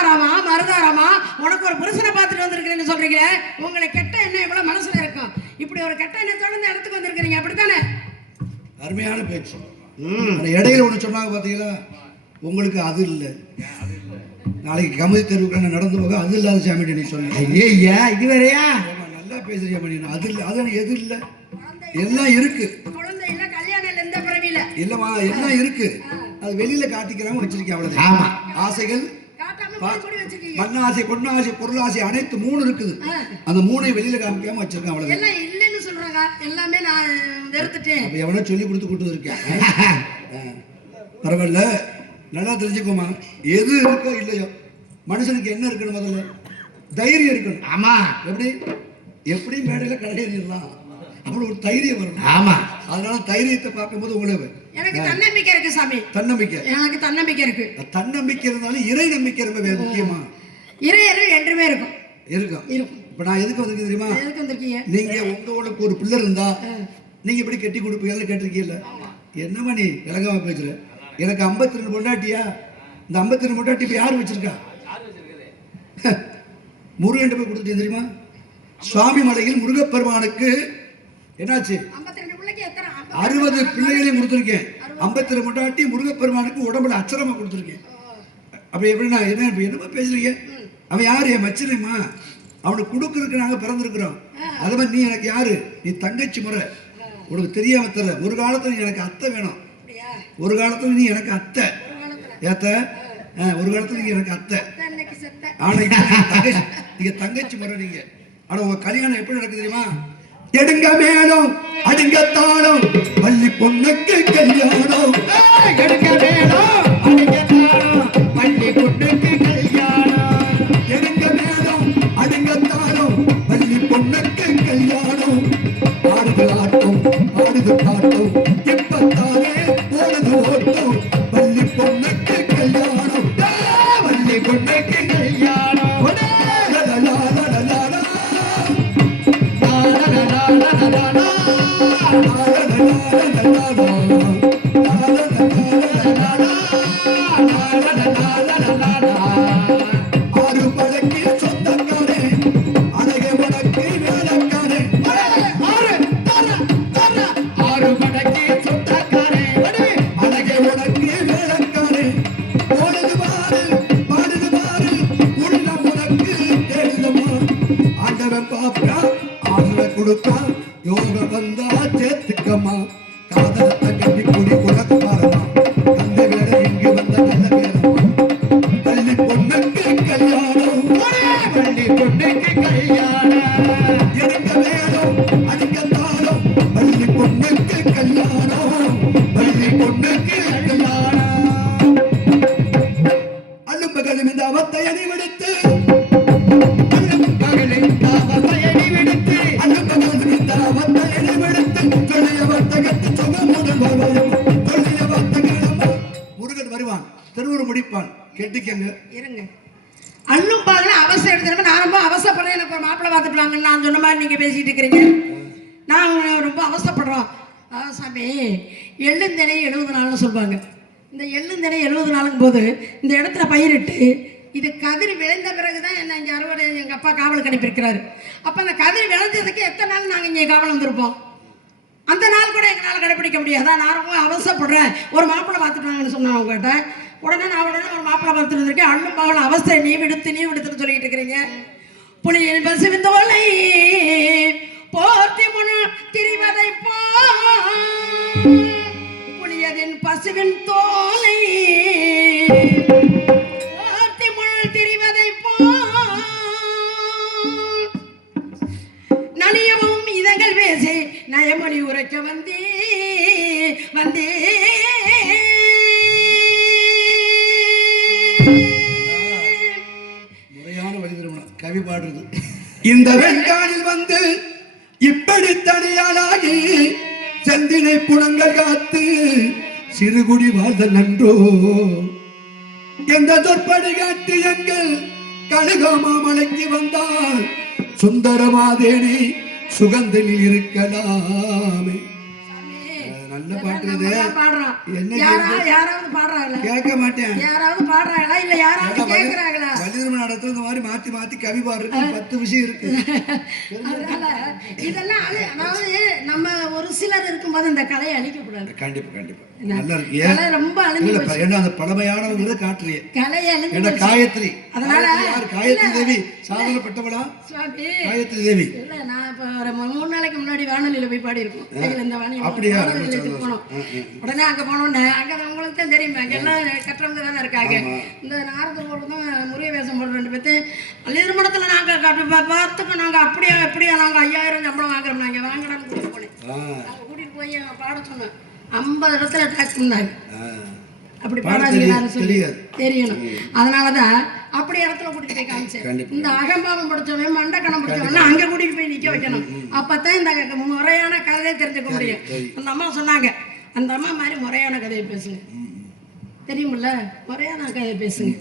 மாதாராமா மருதாராமா உனக்கு ஒரு புருஷனை பார்த்துட்டு வந்திருக்கிறேன்னு சொல்றீங்க. உங்களை கெட்ட எண்ணம் எவ்வளவு மனசுல இருக்கும். இப்படி ஒரு கெட்ட எண்ணத்தோட இந்த இடத்துக்கு வந்திருக்கிறீங்க, அப்படித்தானே? அருமையான பேச்சு. இடையில ஒண்ணு சொன்னாங்க பாத்தீங்களா, உங்களுக்கு அது இல்லை, நாளைக்கு கமதி தெருவுக்கு நடந்து போக அது இல்லாத சாமி நீ சொல்ல. ஐயா இது வேறையா? நல்லா பேசுறியா மணி? அது இல்லை, அது எது இல்லை, எல்லாம் இருக்கு. குழந்தை இல்ல, கல்யாணம் இல்ல, இந்த பிறவியில இல்லம்மா எல்லாம் இருக்கு. அது வெளியில காட்டிக்கிறாம வச்சிருக்கேன், அவ்வளவுதான். ஆமா, ஆசைகள் மண்ணாசை பொன்னாசை பொருளாசை அனைத்து 3 இருக்குது. அந்த 3ஐ வெளியில காமிக்காம வச்சிருக்கேன், அவ்வளவுதான். எல்லாம் இல்லைன்னு சொல்றாங்க, எல்லாமே நான் வெறுத்துட்டேன். அப்ப எவனோ சொல்லி கொடுத்து கூட்டு இருக்கேன். பரவாயில்ல, நல்லா தெரிஞ்சுக்கோமா, எது இருக்கோ இல்லையோ மனுஷனுக்கு என்ன இருக்கணும், முதல்ல தைரியம் இருக்கணும். ஆமா, எப்படி மேடையில கடையிடலாம், அவ்வளவு ஒரு தைரியம் வரணும். ஆமா, அதனால தைரியத்தை பார்க்கும்போது உங்களுக்கு எனக்கு தன்னம்பிக்கை இருக்கு சாமி. தன்னம்பிக்கை, எனக்கு தன்னம்பிக்கை இருக்கு. தன்னம்பிக்கை இருந்தாலும் இறை நம்பிக்கை ரொம்ப முக்கியமா. இறையர்கள் என்றுமே இருக்கும். இப்ப நான் எதுக்கு வந்திருக்கேன் தெரியுமா? எதுக்கு வந்திருக்கீங்க? நீங்க உங்களுக்கு ஒரு பிள்ளை இருந்தா நீங்க இப்படி கட்டி கொடுப்பீங்கன்னு கேட்டிருக்கீங்கல்ல. என்னமா நீ விளங்காம பேசுற? எனக்கு 52 பொண்டாட்டியா? இந்த 52 பொண்டாட்டி இப்ப யாரு வச்சிருக்கா? முருகன் போய் கொடுத்துட்டீங்க தெரியுமா? சுவாமி மலையில் முருகப்பெருமானுக்கு என்னாச்சு? 60 பிள்ளைகளையும் கொடுத்துருக்கேன். 52 பொண்டாட்டி முருகப்பெருமானுக்கு உடம்புல அச்சரமா கொடுத்துருக்கேன். அப்ப எப்படின்னா என்னமா பேசுறீங்க? அவன் யாரு? என் மச்சனைமா. அவனுக்கு கொடுக்கறதுக்கு நாங்க பிறந்திருக்கிறோம். அது மாதிரி நீ எனக்கு யாரு? நீ தங்கச்சி முறை. உனக்கு தெரியாம தெரியல. ஒரு காலத்துல நீ எனக்கு அத்தை வேணும், ஒரு காலத்துல நீ எனக்கு அத்தை ஏத்த, ஒரு காலத்துல நீ எனக்கு அத்தை. ஆனா நீங்க தங்கச்சி முறை நீங்க. ஆனா உங்க கல்யாணம் எப்படி நடக்குது தெரியுமா? எடுங்க மேலும் அடிங்கத்தாலும் பள்ளி பொண்ணுக்கு கல்யாணம். எடுங்க மேலும் அடிங்கத்தாலும் பள்ளி பொண்ணுக்கு கல்யாணம். எடுங்க மேலும் அடிங்கத்தாலும் பள்ளி பொண்ணுக்கு கல்யாணம். ஆடுது ஆட்டம் ஆடுது பாட்டம் எப்பத்தாலே ஓடுது ஓட்டம். பள்ளி பொண்ணுக்கு கல்யாணம், பள்ளி பொண்ணுக்கு கல்யாணம். ஆறு பழக்கி சொந்தக்காரே அழகே வடக்கு வேலைக்காரே. ஆறு படக்கி சொந்தக்காரே அழகே வடக்கு வேலைக்காரே. ஓடுது பாரு பாடுது பாரு உள்ளம் உனக்கு தேடுதம்மா. ஆண்டவன் பாப்பா ஆசை கொடுத்தா யோக வந்தா சேர்த்துக்கம்மா. காதலத்தை கட்டி குடி உனக்கு பாருமா. அந்த வேலை இங்கு வந்த நல்ல வேலைமா. பள்ளி பொண்ணுக்கு கல்யாணம், பள்ளி பொண்ணுக்கு கல்யாணம். எடுக்க வேணும் அடிக்கத்தாலும் பள்ளி பொண்ணுக்கு கல்யாணம். பள்ளி பொண்ணுக்கு கல்யாணம். அலும்பகலும் இந்த அவத்தை அணிவிடுத்து, மகளின் தாவத்தையடி விடுத்து, அலும்பகலும் இந்த அவத்தை அணிவிடுத்து தொழிய வர்த்தகத்து சுகம் முதல் வருவாயும் தொழிய வர்த்தகம். முருகன் வருவான், திருவுரு முடிப்பான். கெட்டிக்கங்க இருங்க. அல்லும் பாதுல அவசரம் எடுத்துருமே. நான் ரொம்ப அவசரப்படுறேன், எனக்கு ஒரு மாப்பிள்ளை பார்த்துக்கலாங்கன்னு நான் சொன்ன மாதிரி நீங்க பேசிட்டு இருக்கிறீங்க. நான் ரொம்ப அவசரப்படுறோம். சாமி, எள்ளுந்தனை 70 நாள்னு சொல்லுவாங்க. இந்த எள்ளுந்தனை 70 நாளுங்கும் போது இந்த இடத்துல பயிரிட்டு இது கதிர் விளைந்த பிறகுதான் என்ன இங்கே அறுவடை எங்கள் அப்பா காவலுக்கு அனுப்பியிருக்கிறாரு. அப்போ அந்த கதிர் விளைஞ்சதுக்கு எத்தனை நாள் நாங்கள் இங்கே காவல் வந்திருப்போம்? அந்த நாள் கூட எங்களால் கடைப்பிடிக்க முடியாதா? நான் ரொம்ப அவசரப்படுறேன், ஒரு மாப்பிள்ளை பார்த்துட்டாங்கன்னு சொன்னேன் அவங்ககிட்ட. உடனே ஒரு மாப்பிள்ளை பார்த்துட்டு வந்திருக்கேன். அண்ணும் மகள் அவஸ்தை நீ விடுத்துன்னு சொல்லிட்டு இருக்கிறீங்க. புலியின் பசுவின் தோலை போர்த்தி முன் திரிவதை புலியதின் பசுவின் தோலை போர்த்தி முன் திரிவதை நலியவும் இதங்கள் பேசி நயமொழி உரைக்க வந்தே முறையான வழி திருமணம் கவி பாடுறது. இந்த வெண்காலில் வந்து இப்படி தனியாளாகி செந்தினை புலங்கள் காத்து சிறுகுடி வாழ்ந்த நன்றோ. எந்த சொற்படி காட்டு எங்கள் கழுகாமாமலைக்கு வந்தால் சுந்தரமாதேனி சுகந்தனில் இருக்கலாமே. நல்ல பாட்டு இது. என்ன யாராவது பாடுறாங்களா? கேட்க மாட்டேன். யாராவது பாடுறாங்களா? இல்ல யாராவது கேக்குறாங்களா? காலத்துல இந்த மாதிரி மாத்தி மாத்தி கவி பாடுறது 10 விஷயம் இருக்கு. அதனால இதெல்லாம் அதாவது நம்ம ஒரு சிலர் இருக்கும்போது இந்த கலையை அழிக்கக்கூடாது. கண்டிப்பா கண்டிப்பா நல்லா இருக்கு. கலை ரொம்ப அழிஞ்சு போச்சு. ஏன்னா அந்த பழமையானவங்களை காட்டுறீங்க. கலையை அழிஞ்சு ஏன்னா போச்சு. காயத்ரி, அதனால காயத்ரி தேவி சாதனைப்பட்டவளா? சுவாமி காயத்ரி தேவி இல்ல, நான் இப்ப ஒரு 3 நாளைக்கு முன்னாடி வானொலியில போய் பாடி இருக்கோம். இந்த அப்படியா? வானொலியில போனோம். உடனே அங்க போனோம்னு அங்க உங்களுக்கு தான் தெரியும், அங்க எல்லாம் கட்டுறவங்க தானே இருக்காங்க. இந்த நாரத போடுறதும் முருக வேஷம் போடுற 2 பேர்த்து திருமணத்துல நாங்க பார்த்துக்க நாங்க அப்படியா எப்படியா நாங்க 5000 சம்பளம் வாங்குறோம். நாங்க வாங்கலாம்னு கூட்டிட்டு போனேன். நாங்க கூட்டிட்டு போய் பாட சொன்னேன். 50 இடத்துல டாக்ஸ் பண்ணாங்க. அப்படி பாடாதீங்கன்னு சொல்லி தெரியணும். அதனாலதான் அப்படி இடத்துல கூட்டிட்டு போய் காமிச்சேன். இந்த அகம்பாவம் படிச்சவன் மண்டக்கணம் படிச்சவன் அங்க கூட்டிட்டு போய் நிக்க வைக்கணும். அப்பதான் இந்த முறையான கதையை தெரிஞ்சுக்க முடியும். அந்த அம்மா சொன்னாங்க, அந்த அம்மா மாதிரி முறையான கதையை பேசுங்க, தெரியுமில்ல, முறையான கதையை பேசுங்க.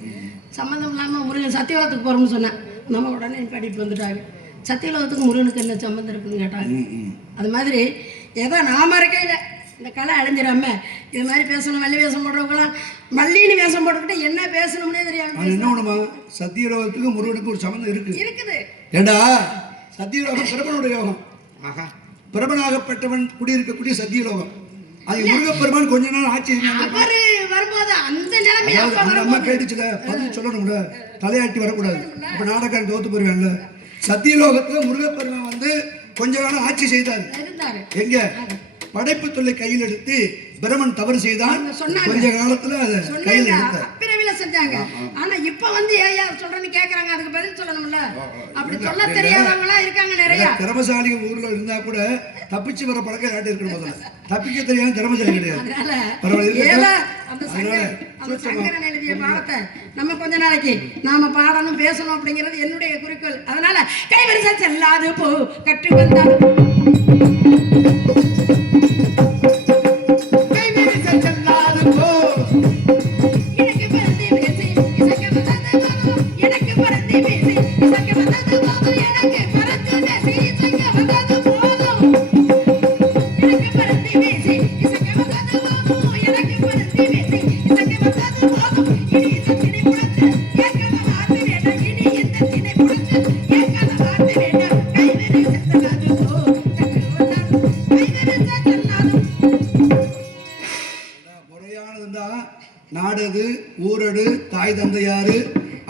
சம்மந்தம் இல்லாம முருகன் சத்தியலோகத்துக்கு போறோம்னு சொன்னேன். நம்ம உடனே படிப்பு வந்துட்டாங்க. சத்தியலோகத்துக்கு முருகனுக்கு என்ன சம்மந்தம் இருக்குன்னு கேட்டாங்க. அது மாதிரி ஏதோ நாம இருக்கையில இந்த கலை அழிஞ்சிடாம இது மாதிரி பேசணும். வள்ளி வேஷம் போடுறவங்களாம் வள்ளின்னு வேஷம் போட்டுக்கிட்டு என்ன பேசணும்னே தெரியாம என்ன ஒண்ணுமா, சத்தியலோகத்துக்கு முருகனுக்கு ஒரு சம்மந்தம் இருக்குது. ஏண்டா சத்தியலோகம் பிரபனுடைய யோகம். பிரபனாகப்பட்டவன் குடியிருக்கக்கூடிய சத்தியலோகம். அது முருகப்பெருமான் கொஞ்ச நாள் ஆட்சி அவரு வரும்போது அந்த நிலைமை அம்மா கேட்டுச்சுல, பதில் சொல்லணும்ல, தலையாட்டி வரக்கூடாது. அப்ப நாடகம் தோத்து போயிருவாங்கல்ல. சத்தியலோகத்துல முருகப்பெருமான் வந்து கொஞ்ச நாள் ஆட்சி செய்தார். எங்க படைப்பு தொல்லை கையில் எடுத்து பிரமன் தவறு செய்தான். கொஞ்ச காலத்துல அதை கையில் எடுத்தார், செஞ்சாங்க. ஆனா இப்ப வந்து ஏயா சொல்றேன்னு கேக்குறாங்க, அதுக்கு பதில் சொல்லணும்ல. அப்படி சொல்ல தெரியாதவங்களா இருக்காங்க நிறைய. திறமசாலி ஊர்ல இருந்தா கூட தப்பிச்சு வர பழக்கம் காட்டி இருக்கணும். முதல்ல தப்பிக்க தெரியாம திறமசாலி கிடையாது. அந்த சங்கரன் எழுதிய பாடத்தை நம்ம கொஞ்ச நாளைக்கு நாம பாடணும் பேசணும் அப்படிங்கிறது என்னுடைய குறிக்கோள். அதனால கைவரிசை செல்லாது போ கற்று வந்தால் நாடது ஊரடு தாய் தந்தையாரு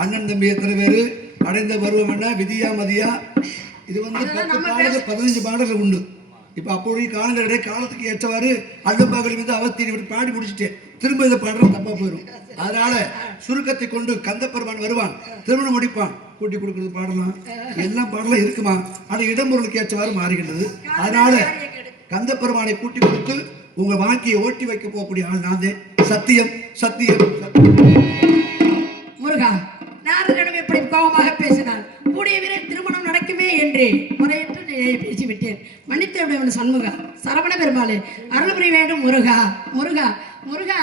அண்ணன் தம்பி எத்தனை பேரு அடைந்த பருவம் என்ன விதியா மதியா. இது வந்து 10 பாடல்கள் 15 பாடல்கள் உண்டு. இப்ப அப்போதைய காலங்களிடையே காலத்துக்கு ஏற்றவாறு அல்லும்பாக்கள் வந்து அவஸ்தீன் இப்படி பாடி முடிச்சுட்டேன். திரும்ப இதை பாடுறது தப்பா போயிடும். அதனால சுருக்கத்தை கொண்டு கந்தப்பெருமான் வருவான், திருமணம் முடிப்பான், கூட்டி கொடுக்கறது பாடலாம், எல்லாம் பாடலாம் இருக்குமா. ஆனா இடம்பொருளுக்கு ஏற்றவாறு மாறுகின்றது. அதனால கந்தப்பெருமானை கூட்டி கொடுத்து உங்க வாழ்க்கையை ஓட்டி வைக்க போகக்கூடிய ஆள் நான் தான். சத்தியம் சத்தியம் முருகா, நாரதனிடம் எப்படி கோபமாக பேசினார். கூடிய விரைவில் திருமணம் நடக்குமே என்று முறையற்று பேசிவிட்டேன். மன்னித்து சண்முகா, சரவண பெருமாளே, அருள் புரிய வேண்டும் முருகா. முருகா முருகா.